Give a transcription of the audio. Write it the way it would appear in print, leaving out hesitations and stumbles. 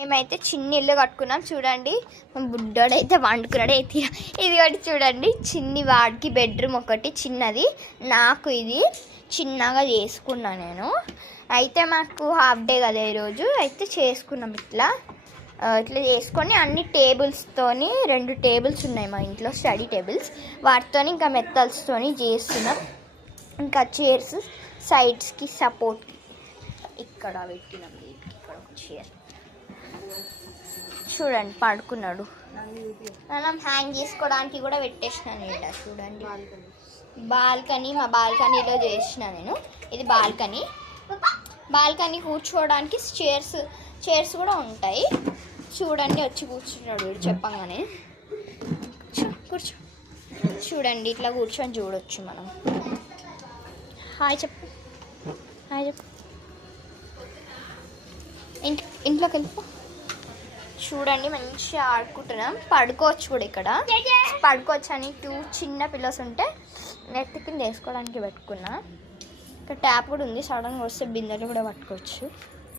మేమైతే చిన్న ఇల్లు కట్టుకున్నాం చూడండి. బుడ్డోడైతే వండుకున్నాడు అయితే ఇది ఒకటి చూడండి, చిన్ని వాడికి బెడ్రూమ్ ఒకటి చిన్నది, నాకు ఇది చిన్నగా చేసుకున్నా నేను. అయితే మాకు హాఫ్ డే కదా ఈరోజు, అయితే చేసుకున్నాం ఇట్లా చేసుకొని అన్ని టేబుల్స్తోని 2 టేబుల్స్ ఉన్నాయి మా ఇంట్లో, స్టడీ టేబుల్స్, వాటితో ఇంకా మెత్తల్స్తోని చేస్తున్నాం. ఇంకా చైర్స్ సైడ్స్కి సపోర్ట్ ఇక్కడ పెట్టినాం. ఇక్కడ ఒక చైర్ చూడండి పడుకున్నాడు, మనం హ్యాంగ్ చేసుకోవడానికి కూడా పెట్టేసినాను ఇక్కడ చూడండి. బాల్కనీ, మా బాల్కనీలో చేసిన నేను, ఇది బాల్కనీ కూర్చోవడానికి చైర్స్ కూడా ఉంటాయి చూడండి. వచ్చి కూర్చున్నాడు వీడు చెప్పగానే, కూర్చో చూడండి, ఇట్లా కూర్చొని చూడొచ్చు మనం. హాయ్ చెప్పు, ఇంట్లోకి వెళ్ళిపో. చూడండి మంచిగా ఆడుకుంటున్నాం, పడుకోవచ్చు కూడా ఇక్కడ, పడుకోవచ్చు అని 2 చిన్న పిల్లర్స్ ఉంటే నెట్ కింద వేసుకోవడానికి పెట్టుకున్నా. ఇక్కడ ట్యాప్ కూడా ఉంది, సడన్గా వస్తే బిందెలు కూడా పట్టుకోవచ్చు.